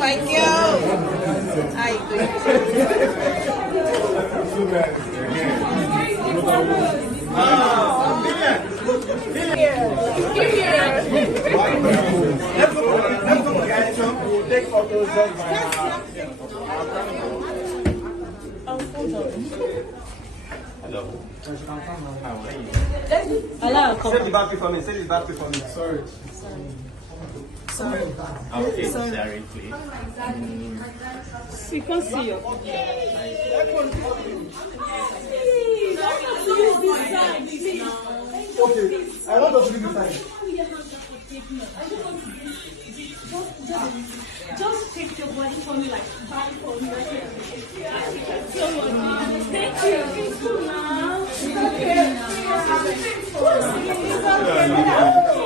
Thank you. Hi. Let's go get some. We'll take photos. Hello. How are you? Hello. Send the battery for me. Send the battery for me. Sorry. Okay, sorry, please. We can't see you. Okay, I want us to do this side. Just take your body for me, like body for me. So much. Thank you. It's cool now. It's okay.